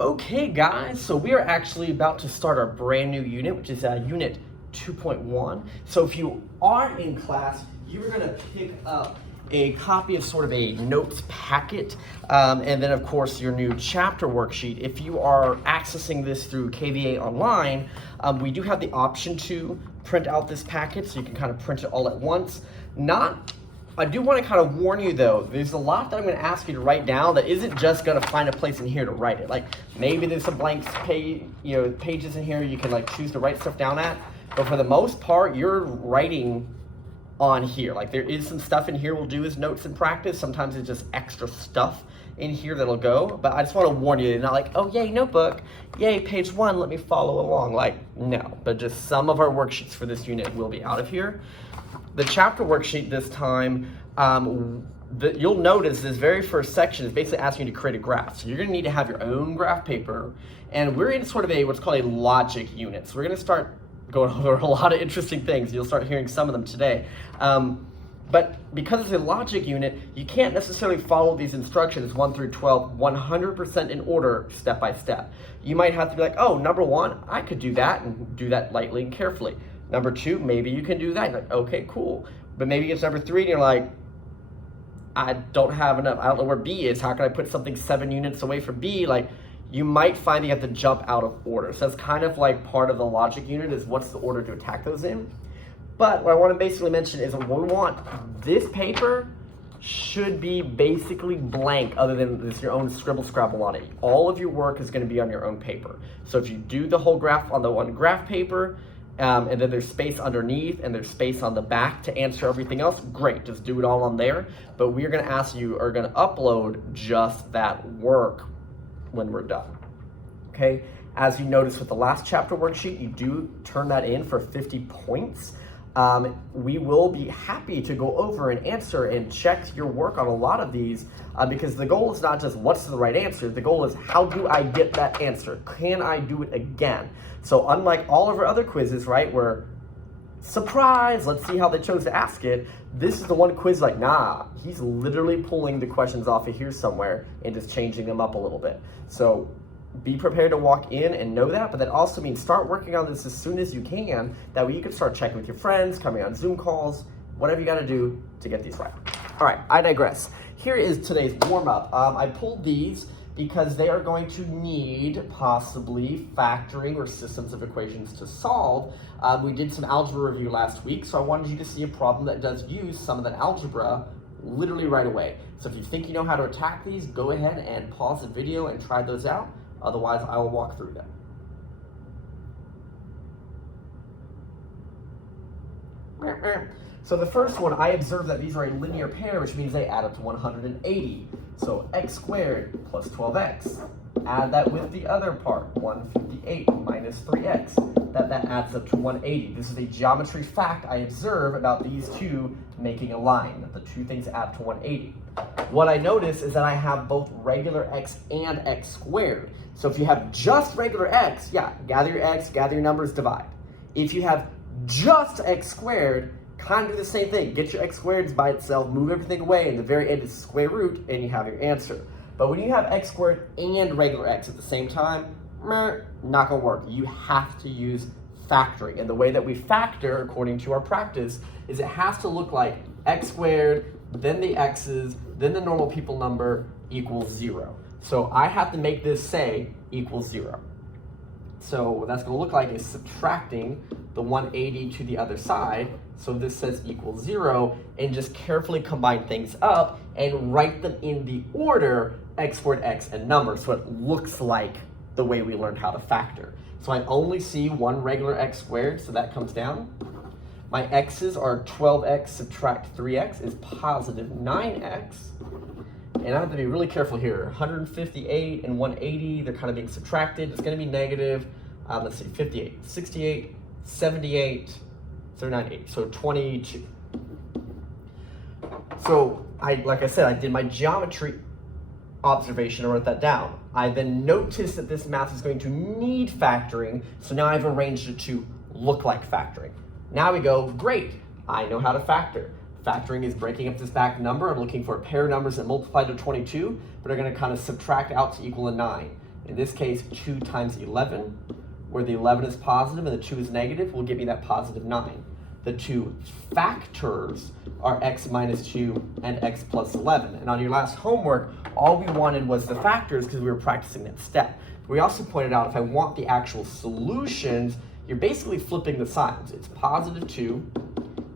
Okay guys, so we are actually about to start our brand new unit, which is unit 2.1. So if you aren't in class, you're gonna pick up a copy of sort of a notes packet, and then of course your new chapter worksheet. If you are accessing this through KVA online, we do have the option to print out this packet, so you can kind of print it all at once. I do want to kind of warn you though, there's a lot that I'm going to ask you to write down that isn't just going to find a place in here to write it. Like maybe there's some blank pages in here you can like choose to write stuff down at, but for the most part, you're writing on here. Like there is some stuff in here we'll do as notes in practice. Sometimes it's just extra stuff in here that'll go, but I just want to warn you, not like, oh yay notebook, yay page 1, let me follow along. Like no, but just some of our worksheets for this unit will be out of here. The chapter worksheet this time, you'll notice this very first section is basically asking you to create a graph. So you're going to need to have your own graph paper, and we're in sort of what's called a logic unit. So we're going to start going over a lot of interesting things. You'll start hearing some of them today. But because it's a logic unit, you can't necessarily follow these instructions 1 through 12 100% in order, step by step. You might have to be like, oh, number 1, I could do that, and do that lightly and carefully. Number 2, maybe you can do that. You're like, okay, cool. But maybe it's number 3 and you're like, I don't have enough. I don't know where B is. How can I put something 7 units away from B? Like, you might find you have to jump out of order. So that's kind of like part of the logic unit is what's the order to attack those in. But what I want to basically mention is we want this paper should be basically blank other than this your own scribble scrabble on it. All of your work is going to be on your own paper. So if you do the whole graph on the one graph paper, and then there's space underneath and there's space on the back to answer everything else, great, just do it all on there. But we're going to ask you are going to upload just that work when we're done. Okay, as you notice with the last chapter worksheet, you do turn that in for 50 points. We will be happy to go over and answer and check your work on a lot of these, because the goal is not just what's the right answer, the goal is how do I get that answer? Can I do it again? So unlike all of our other quizzes, right, where surprise, let's see how they chose to ask it, this is the one quiz like, nah, he's literally pulling the questions off of here somewhere and just changing them up a little bit. So be prepared to walk in and know that, but that also means start working on this as soon as you can. That way you can start checking with your friends, coming on Zoom calls, whatever you got to do to get these right. All right, I digress. Here is today's warm-up. I pulled these because they are going to need possibly factoring or systems of equations to solve. We did some algebra review last week, so I wanted you to see a problem that does use some of that algebra literally right away. So if you think you know how to attack these, go ahead and pause the video and try those out. Otherwise, I will walk through them. So the first one, I observed that these are a linear pair, which means they add up to 180. So x squared plus 12x. Add that with the other part, 158 minus 3x. That adds up to 180. This is a geometry fact I observe about these two making a line. That the two things add up to 180. What I notice is that I have both regular x and x squared. So if you have just regular x, yeah, gather your x, gather your numbers, divide. If you have just x squared, kind of do the same thing. Get your x squareds by itself, move everything away, and the very end is square root, and you have your answer. But when you have x squared and regular x at the same time, not gonna work. You have to use factoring. And the way that we factor, according to our practice, is it has to look like x squared, then the x's, then the normal people number equals 0. So I have to make this say equals 0. So what that's going to look like is subtracting the 180 to the other side. So this says equals 0, and just carefully combine things up and write them in the order x squared, x, and number. So it looks like the way we learned how to factor. So I only see one regular x squared, so that comes down. My x's are 12x subtract 3x is positive 9x. And I have to be really careful here. 158 and 180, they're kind of being subtracted. It's going to be negative, let's see, 58, 68, 78, 39, 80, so 22. So like I said, I did my geometry observation, I wrote that down. I then noticed that this math is going to need factoring, so now I've arranged it to look like factoring. Now we go, great, I know how to factor. Factoring is breaking up this back number. I'm looking for a pair of numbers that multiply to 22, but are going to kind of subtract out to equal a 9. In this case, 2 times 11, where the 11 is positive and the 2 is negative, will give me that positive 9. The two factors are x minus 2 and x plus 11. And on your last homework, all we wanted was the factors because we were practicing that step. We also pointed out if I want the actual solutions, you're basically flipping the signs. It's positive 2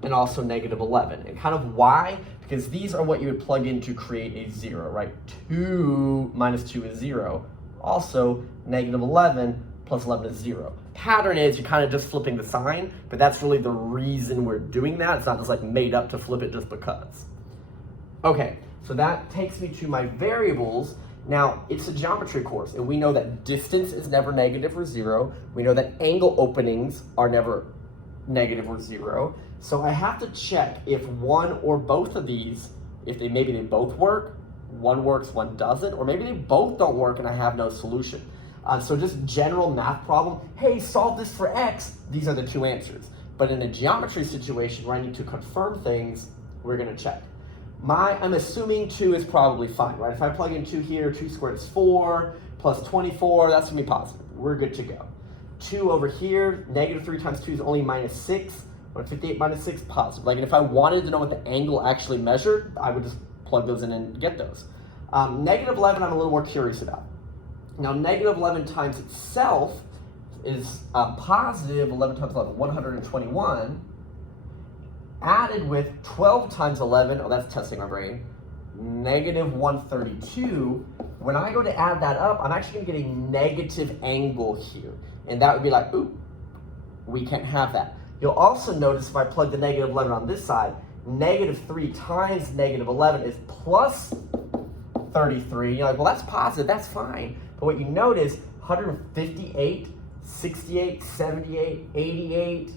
and also negative 11. And kind of why? Because these are what you would plug in to create a 0, right? 2 minus 2 is 0. Also, negative 11 plus 11 is 0. Pattern is you're kind of just flipping the sign, but that's really the reason we're doing that. It's not just like made up to flip it just because. Okay, so that takes me to my variables. Now, it's a geometry course, and we know that distance is never negative or 0. We know that angle openings are never negative or 0. So I have to check if one or both of these, if maybe they both work, one works, one doesn't, or maybe they both don't work and I have no solution. So just general math problem, hey, solve this for x, these are the two answers. But in a geometry situation where I need to confirm things, we're gonna check. I'm assuming 2 is probably fine, right? If I plug in 2 here, 2 squared is 4, plus 24, that's gonna be positive. We're good to go. 2 over here, negative 3 times 2 is only minus 6. 158 minus 6, positive. Like, and if I wanted to know what the angle actually measured, I would just plug those in and get those. Negative 11, I'm a little more curious about. Now, negative 11 times itself is positive 11 times 11, 121, added with 12 times 11, oh, that's testing my brain, negative 132. When I go to add that up, I'm actually gonna get a negative angle here. And that would be like, ooh, we can't have that. You'll also notice if I plug the negative 11 on this side, negative 3 times negative 11 is plus 33. You're like, well, that's positive, that's fine. But what you notice, 158, 68, 78, 88,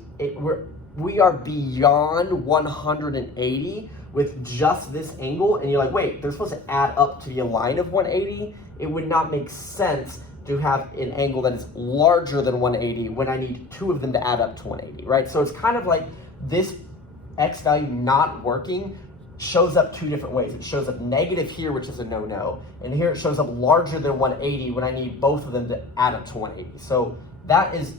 we are beyond 180 with just this angle. And you're like, wait, they're supposed to add up to be a line of 180. It would not make sense to have an angle that is larger than 180 when I need 2 of them to add up to 180, right? So it's kind of like this x value not working shows up 2 different ways. It shows up negative here, which is a no-no, and here it shows up larger than 180 when I need both of them to add up to 180. So that is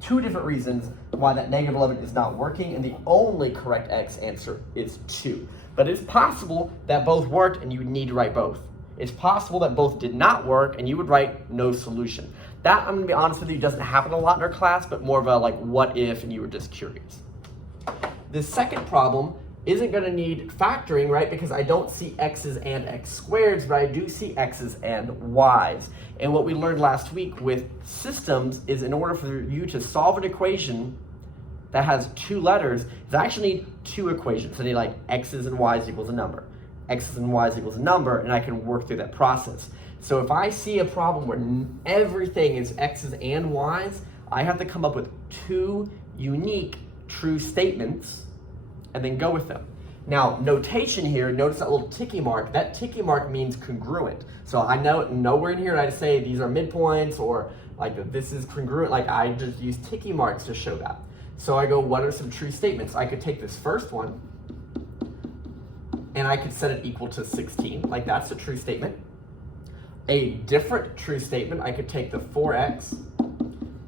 2 different reasons why that negative 11 is not working, and the only correct x answer is 2. But it's possible that both worked and you would need to write both. It's possible that both did not work and you would write no solution. That, I'm gonna be honest with you, doesn't happen a lot in our class, but more of a like what if and you were just curious. The second problem isn't gonna need factoring, right? Because I don't see x's and x squareds, but I do see x's and y's. And what we learned last week with systems is in order for you to solve an equation that has 2 letters, I actually need 2 equations. I need like x's and y's equals a number. X's and y's equals a number, and I can work through that process. So if I see a problem where everything is x's and y's, I have to come up with 2 unique true statements and then go with them. Now, notation here, notice that little ticky mark. That ticky mark means congruent. So I know nowhere in here I say these are midpoints or like this is congruent. Like I just use ticky marks to show that. So I go, what are some true statements? I could take this first one and I could set it equal to 16, like that's a true statement. A different true statement, I could take the 4x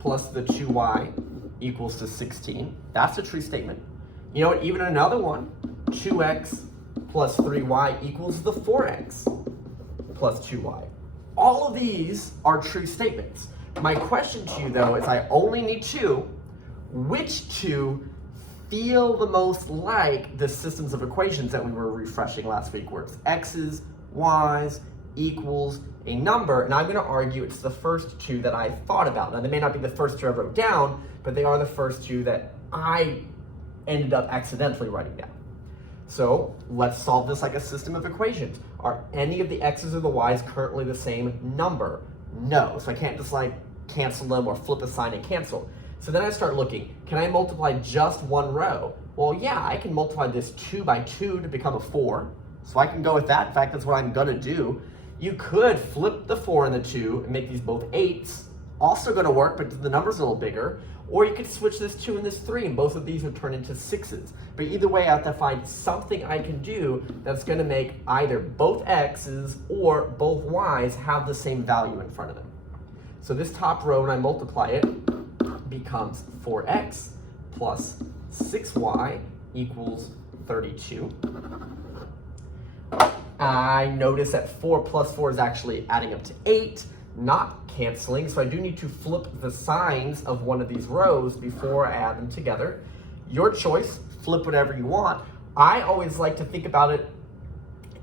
plus the 2y equals to 16. That's a true statement. You know what, even another one, 2x plus 3y equals the 4x plus 2y. All of these are true statements. My question to you though is I only need 2. Which 2 feel the most like the systems of equations that we were refreshing last week, where it's x's, y's, equals a number, and I'm gonna argue it's the first 2 that I thought about. Now they may not be the first 2 I wrote down, but they are the first 2 that I ended up accidentally writing down. So let's solve this like a system of equations. Are any of the x's or the y's currently the same number? No, so I can't just like cancel them or flip a sign and cancel. So then I start looking, can I multiply just one row? Well, yeah, I can multiply this 2 by 2 to become a 4. So I can go with that. In fact, that's what I'm gonna do. You could flip the 4 and the 2 and make these both 8s. Also gonna work, but the number's a little bigger. Or you could switch this 2 and this 3, and both of these would turn into 6s. But either way, I have to find something I can do that's gonna make either both x's or both y's have the same value in front of them. So this top row, when I multiply it, becomes 4x plus 6y equals 32. I notice that 4 plus 4 is actually adding up to 8, not canceling, so I do need to flip the signs of one of these rows before I add them together. Your choice, flip whatever you want. I always like to think about it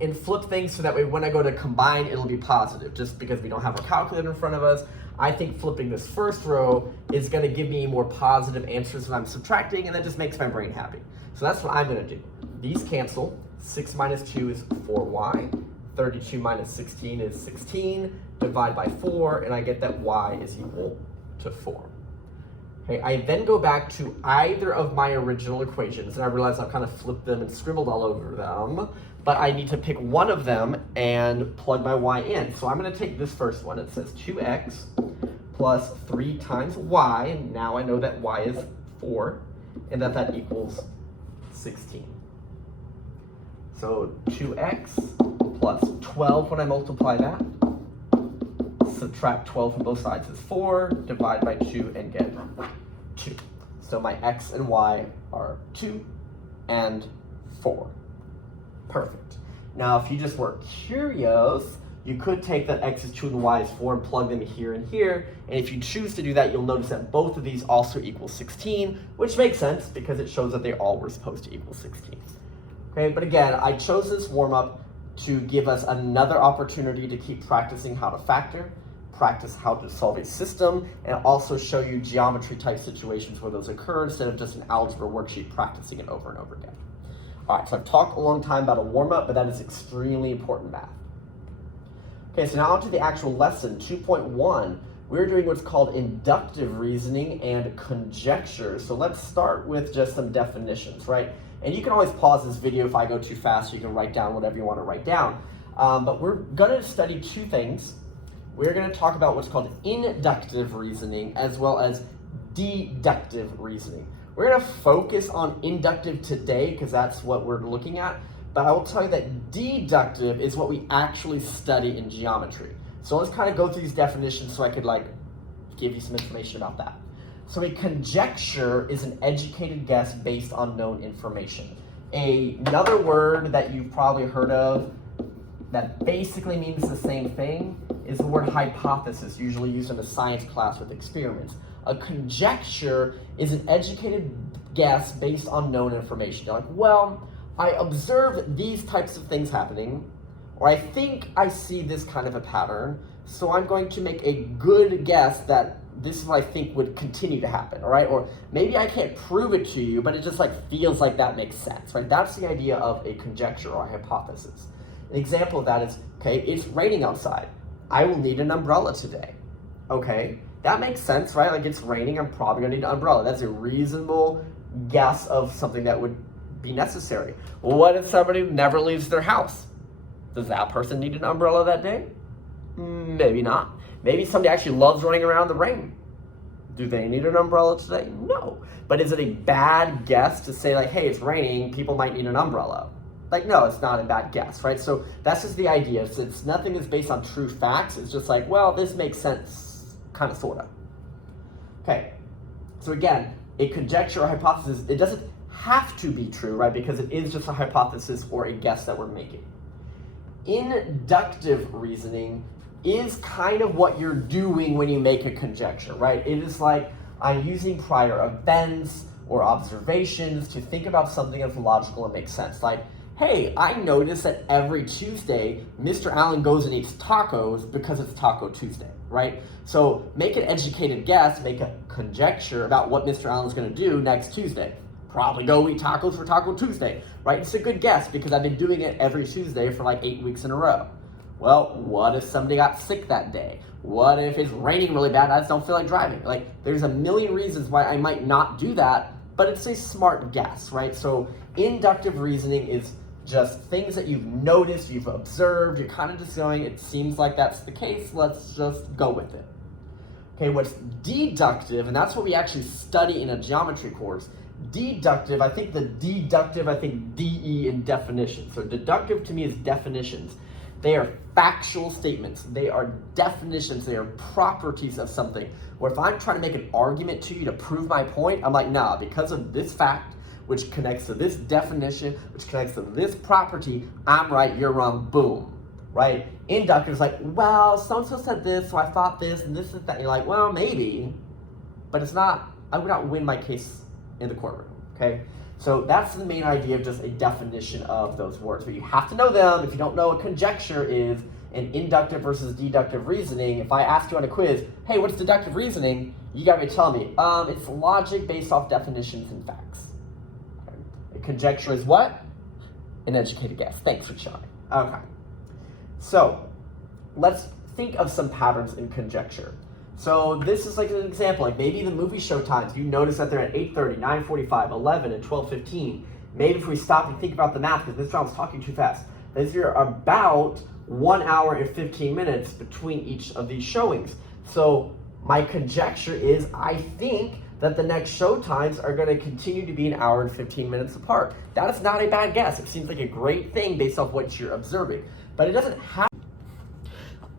and flip things so that way when I go to combine, it'll be positive. Just because we don't have a calculator in front of us, I think flipping this first row is going to give me more positive answers when I'm subtracting, and that just makes my brain happy. So that's what I'm going to do. These cancel. 6 minus 2 is 4y. 32 minus 16 is 16. Divide by 4, and I get that y is equal to 4. Okay, I then go back to either of my original equations, and I realize I've kind of flipped them and scribbled all over them, but I need to pick one of them and plug my y in. So I'm going to take this first one. It says 2x plus 3 times y, and now I know that y is 4, and that equals 16. So 2x plus 12 when I multiply that. Subtract 12 from both sides is 4, divide by 2 and get 2. So my x and y are 2 and 4. Perfect. Now if you just were curious, you could take that x is 2 and y is 4 and plug them here and here. And if you choose to do that, you'll notice that both of these also equal 16, which makes sense because it shows that they all were supposed to equal 16. Okay, but again, I chose this warm-up to give us another opportunity to keep practicing how to factor, practice how to solve a system, and also show you geometry type situations where those occur instead of just an algebra worksheet practicing it over and over again. All right, so I've talked a long time about a warm-up, but that is extremely important math. Okay, so now on to the actual lesson, 2.1. We're doing what's called inductive reasoning and conjecture. So let's start with just some definitions, right? And you can always pause this video if I go too fast, so you can write down whatever you want to write down. But we're going to study two things. We're going to talk about what's called inductive reasoning as well as deductive reasoning. We're going to focus on inductive today because that's what we're looking at. But I will tell you that deductive is what we actually study in geometry. So let's kind of go through these definitions so I could give you some information about that. So a conjecture is an educated guess based on known information. Another word that you've probably heard of that basically means the same thing is the word hypothesis, usually used in a science class with experiments. A conjecture is an educated guess based on known information. You're like, well, I observe these types of things happening, or I think I see this kind of a pattern, so I'm going to make a good guess that this is what I think would continue to happen, all right? Or maybe I can't prove it to you, but it just feels like that makes sense, right? That's the idea of a conjecture or a hypothesis. An example of that is, okay, it's raining outside. I will need an umbrella today. Okay, that makes sense, right? It's raining, I'm probably gonna need an umbrella. That's a reasonable guess of something that would be necessary. Well, what if somebody never leaves their house? Does that person need an umbrella that day? Maybe not. Maybe somebody actually loves running around in the rain. Do they need an umbrella today? No. But is it a bad guess to say hey, it's raining, people might need an umbrella? No, it's not a bad guess, right? So that's just the idea. It's nothing is based on true facts. It's just well, this makes sense, kind of, sort of. Okay, so again, a conjecture or hypothesis, it doesn't have to be true, right? Because it is just a hypothesis or a guess that we're making. Inductive reasoning is kind of what you're doing when you make a conjecture, right? It is I'm using prior events or observations to think about something that's logical and makes sense. Hey, I notice that every Tuesday, Mr. Allen goes and eats tacos because it's Taco Tuesday, right? So make an educated guess, make a conjecture about what Mr. Allen's gonna do next Tuesday. Probably go eat tacos for Taco Tuesday, right? It's a good guess because I've been doing it every Tuesday for 8 weeks in a row. Well, what if somebody got sick that day? What if it's raining really bad and I just don't feel like driving? There's a million reasons why I might not do that, but it's a smart guess, right? So inductive reasoning is just things that you've noticed, you've observed, you're kind of just going, it seems like that's the case, let's just go with it. Okay, what's deductive, and that's what we actually study in a geometry course. Deductive, I think DE in definition. So deductive to me is definitions. They are factual statements. They are definitions. They are properties of something. Where if I'm trying to make an argument to you to prove my point, I'm like, nah, because of this fact, which connects to this definition, which connects to this property, I'm right, you're wrong, boom, right? Inductive is like, well, so-and-so said this, so I thought this, and this is that. And you're like, well, maybe, but it's not, I would not win my case in the courtroom, okay? So that's the main idea of just a definition of those words. But you have to know them. If you don't know what conjecture is and inductive versus deductive reasoning, if I ask you on a quiz, hey, what's deductive reasoning? You got to tell me, it's logic based off definitions and facts. Okay. A conjecture is what? An educated guess. Thanks for showing. Okay. So let's think of some patterns in conjecture. So this is like an example, like maybe the movie show times, you notice that they're at 8:30, 9:45, 11, and 12:15. Maybe if we stop and think about the math, because this round's talking too fast, there's about 1 hour and 15 minutes between each of these showings. So my conjecture is I think that the next show times are going to continue to be 1 hour and 15 minutes apart. That is not a bad guess. It seems like a great thing based off what you're observing. But it doesn't have...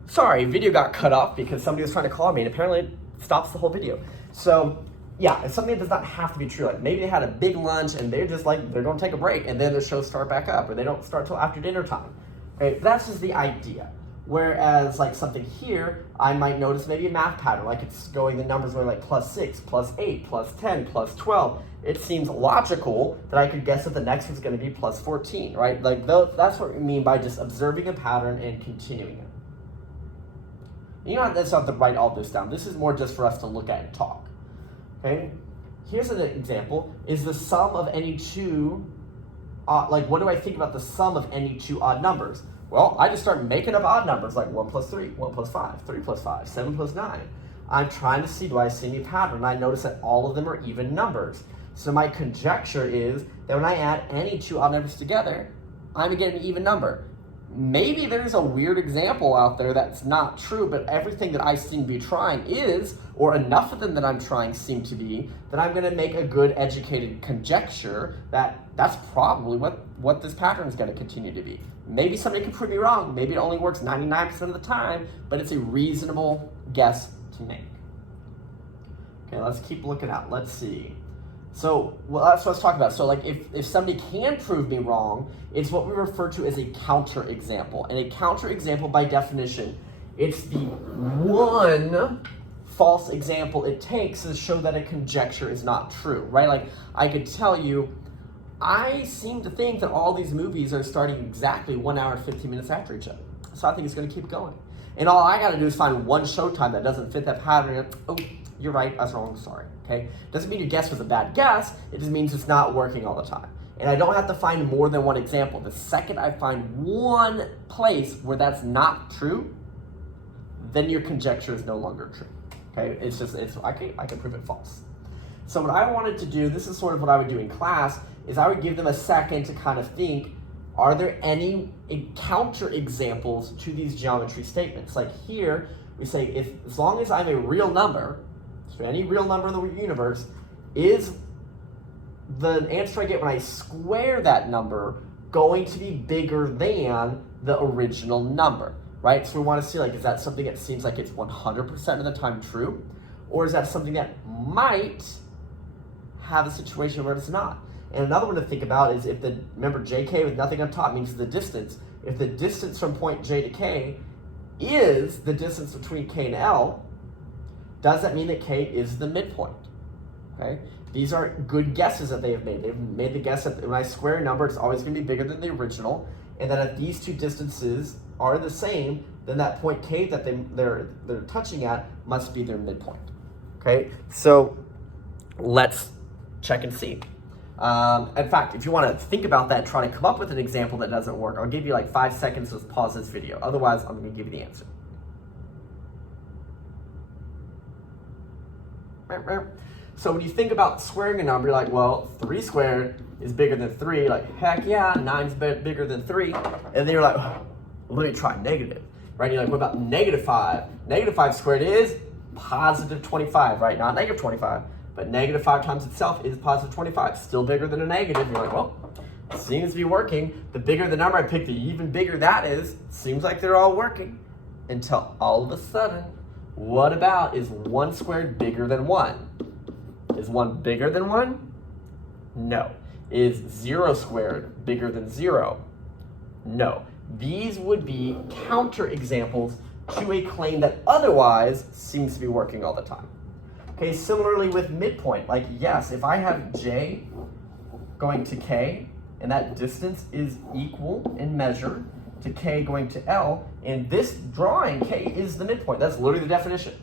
Sorry, video got cut off because somebody was trying to call me and apparently it stops the whole video. So yeah, it's something that does not have to be true. Like maybe they had a big lunch and they're just like, they're going to take a break and then their shows start back up, or they don't start till after dinner time. Okay, that's just the idea. Whereas like something here, I might notice maybe a math pattern, like it's going, the numbers are like +6, +8, +10, +12. It seems logical that I could guess that the next one's going to be +14, right? Like that's what we mean by just observing a pattern and continuing it. You don't necessarily have to write all this down. This is more just for us to look at and talk. Okay? Here's an example. Is the sum of any two, like what do I think about the sum of any two odd numbers? Well, I just start making up odd numbers like 1 + 3, 1 + 5, 3 + 5, 7 + 9. I'm trying to see, do I see any pattern? And I notice that all of them are even numbers. So my conjecture is that when I add any two odd numbers together, I'm gonna get an even number. Maybe there's a weird example out there that's not true, but everything that I seem to be trying is, or enough of them that I'm trying seem to be, that I'm going to make a good educated conjecture that that's probably what this pattern is going to continue to be. Maybe somebody can prove me wrong. Maybe it only works 99% of the time, but it's a reasonable guess to make. Okay, let's keep looking out. Let's see. So, well, that's what I was talking about. So, like, if somebody can prove me wrong, it's what we refer to as a counterexample. And a counterexample, by definition, it's the one false example it takes to show that a conjecture is not true, right? Like, I could tell you, I seem to think that all these movies are starting exactly 1 hour and 15 minutes after each other. So I think it's going to keep going. And all I got to do is find one showtime that doesn't fit that pattern. Oh, you're right, I was wrong, sorry, okay? Doesn't mean your guess was a bad guess, it just means it's not working all the time. And I don't have to find more than one example. The second I find one place where that's not true, then your conjecture is no longer true, okay? I can prove it false. So what I wanted to do, this is sort of what I would do in class, is I would give them a second to kind of think, are there any counter examples to these geometry statements? Like here, we say, as long as I'm a real number, so any real number in the universe, is the answer I get when I square that number going to be bigger than the original number, right? So we want to see, like, is that something that seems like it's 100% of the time true? Or is that something that might have a situation where it's not? And another one to think about is remember JK with nothing on top means the distance. If the distance from point J to K is the distance between K and L, does that mean that K is the midpoint? Okay, these are good guesses that they have made. They've made the guess that when I square a number, it's always going to be bigger than the original, and that if these two distances are the same, then that point K that they're touching at must be their midpoint. Okay, so let's check and see. In fact, if you want to think about that and try to come up with an example that doesn't work, I'll give you like 5 seconds to pause this video. Otherwise, I'm going to give you the answer. So when you think about squaring a number, you're like, well, 3 squared is bigger than 3. Like, heck yeah, 9's bigger than 3. And then you're like, oh, let me try negative, right? And you're like, what about -5? -5 squared is positive 25, right? Not negative 25, but -5 times itself is positive 25. Still bigger than a negative. You're like, well, seems to be working. The bigger the number I pick, the even bigger that is. Seems like they're all working. Until all of a sudden, what about is 1 squared bigger than 1? Is 1 bigger than 1? No. Is 0 squared bigger than 0? No. These would be counterexamples to a claim that otherwise seems to be working all the time. Okay, similarly with midpoint, like yes, if I have J going to K, and that distance is equal in measure to K going to L, in this drawing, K is the midpoint. That's literally the definition.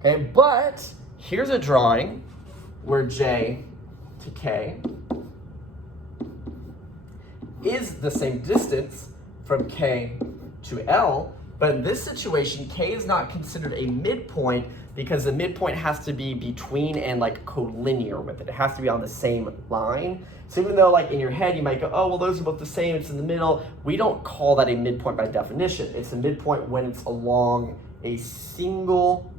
Okay, but here's a drawing where J to K is the same distance from K to L, but in this situation, K is not considered a midpoint because the midpoint has to be between and like collinear with it. It has to be on the same line. So even though like in your head you might go, oh, well, those are both the same, it's in the middle, we don't call that a midpoint by definition. It's a midpoint when it's along a single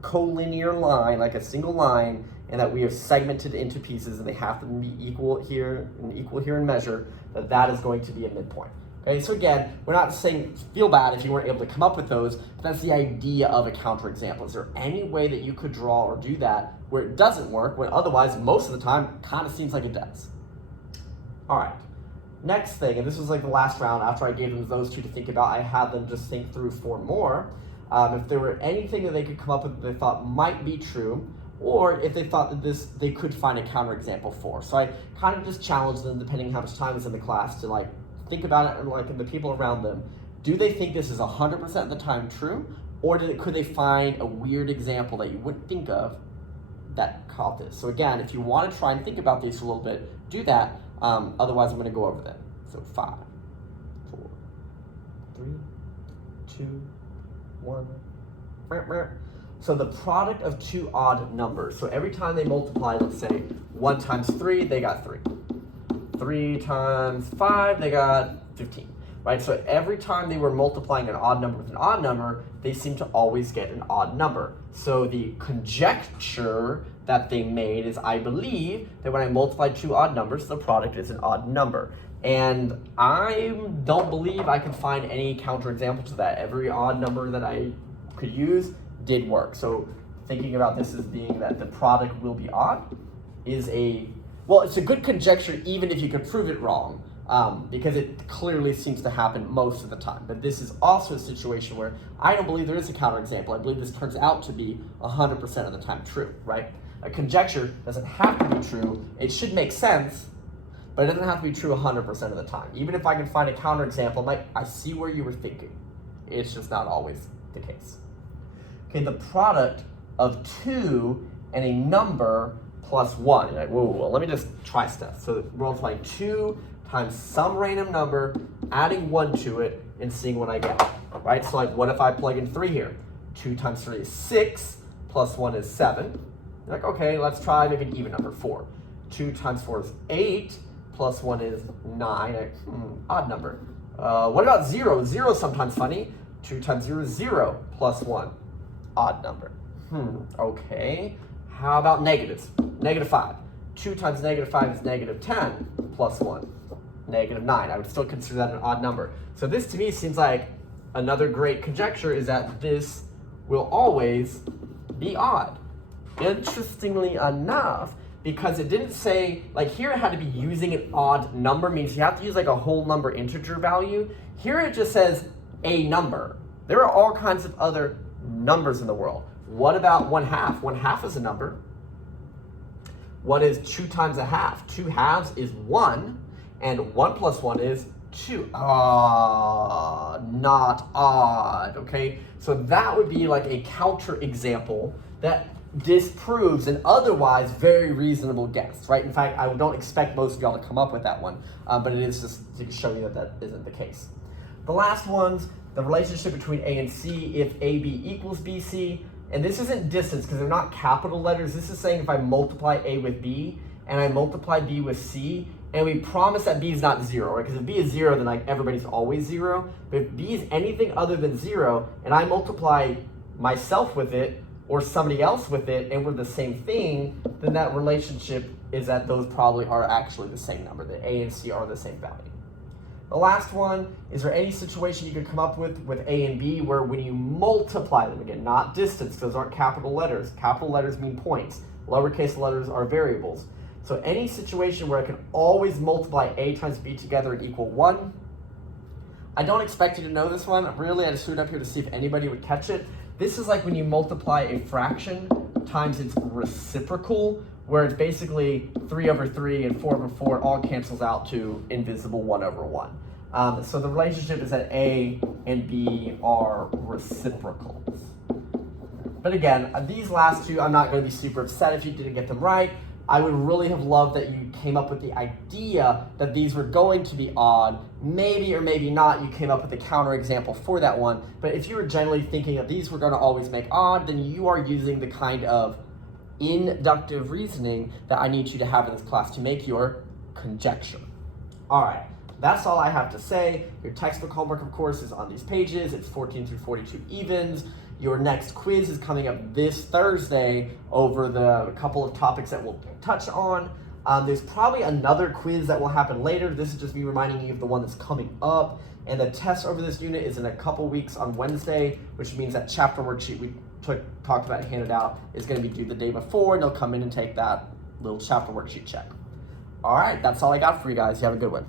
collinear line, like a single line, and that we have segmented into pieces and they have to be equal here and equal here in measure, that is going to be a midpoint. Okay, so again, we're not saying feel bad if you weren't able to come up with those, but that's the idea of a counterexample. Is there any way that you could draw or do that where it doesn't work, when otherwise most of the time kind of seems like it does? All right, next thing, and this was like the last round after I gave them those two to think about, I had them just think through 4 more. If there were anything that they could come up with that they thought might be true, or if they thought that they could find a counterexample for. So I kind of just challenged them, depending how much time is in the class, to like think about it and like the people around them. Do they think this is 100% of the time true, or could they find a weird example that you wouldn't think of that caught this? So again, if you want to try and think about these for a little bit, do that. Otherwise, I'm going to go over them. So 5, 4, 3, 2, 1. So the product of 2 odd numbers. So every time they multiply, let's say 1 times 3, they got 3. 3 times 5, they got 15, right? So every time they were multiplying an odd number with an odd number, they seem to always get an odd number. So the conjecture that they made is, I believe that when I multiply 2 odd numbers, the product is an odd number. And I don't believe I could find any counterexample to that. Every odd number that I could use did work. So thinking about this as being that the product will be odd is it's a good conjecture even if you could prove it wrong, because it clearly seems to happen most of the time. But this is also a situation where I don't believe there is a counterexample. I believe this turns out to be 100% of the time true, right? A conjecture doesn't have to be true. It should make sense, but it doesn't have to be true 100% of the time. Even if I can find a counterexample, I see where you were thinking. It's just not always the case. Okay, the product of 2 and a number plus 1. You're like, whoa, well, let me just try stuff. So we're multiplying 2 times some random number, adding 1 to it, and seeing what I get, right? So like, what if I plug in 3 here? 2 times 3 is 6, plus 1 is 7. You're like, okay, let's try maybe an even number, 4. 2 times 4 is 8, plus 1 is 9. Like, odd number. What about 0? 0 is sometimes funny. 2 times 0 is 0, plus 1. Odd number. Okay. How about negatives? -5. 2 times -5 is -10, plus 1. -9. I would still consider that an odd number. So this to me seems like another great conjecture is that this will always be odd. Interestingly enough, because it didn't say, like here it had to be using an odd number, means you have to use like a whole number integer value. Here it just says a number. There are all kinds of other numbers in the world. What about 1/2? 1/2 is a number. What is 2 times a half? 2 halves is 1, and 1 plus 1 is 2. Not odd, okay? So that would be like a counter example that disproves an otherwise very reasonable guess, right? In fact, I don't expect most of y'all to come up with that one, but it is just to show you that that isn't the case. The last one's the relationship between A and C if AB equals BC. And this isn't distance because they're not capital letters. This is saying if I multiply A with B and I multiply B with C, and we promise that B is not 0, right? Because if B is 0, then like everybody's always 0. But if B is anything other than 0, and I multiply myself with it or somebody else with it, and we're the same thing, then that relationship is that those probably are actually the same number, that A and C are the same value. The last one, is there any situation you could come up with A and B where when you multiply them, again, not distance, those aren't capital letters. Capital letters mean points. Lowercase letters are variables. So any situation where I can always multiply A times B together and equal 1. I don't expect you to know this one. Really, I just threw it up here to see if anybody would catch it. This is like when you multiply a fraction times its reciprocal, where it's basically 3 over 3 and 4 over 4, it all cancels out to invisible 1 over 1. So the relationship is that A and B are reciprocals. But again, these last two, I'm not going to be super upset if you didn't get them right. I would really have loved that you came up with the idea that these were going to be odd. Maybe or maybe not, you came up with a counterexample for that one. But if you were generally thinking that these were going to always make odd, then you are using the kind of inductive reasoning that I need you to have in this class to make your conjecture. All right, that's all I have to say. Your textbook homework, of course, is on these pages. It's 14 through 42 evens. Your next quiz is coming up this Thursday over the couple of topics that we'll touch on. There's probably another quiz that will happen later. This is just me reminding you of the one that's coming up. And the test over this unit is in a couple weeks on Wednesday, which means that chapter worksheet we talked about and handed out is going to be due the day before, and they'll come in and take that little chapter worksheet check. All right, that's all I got for you guys. You have a good one.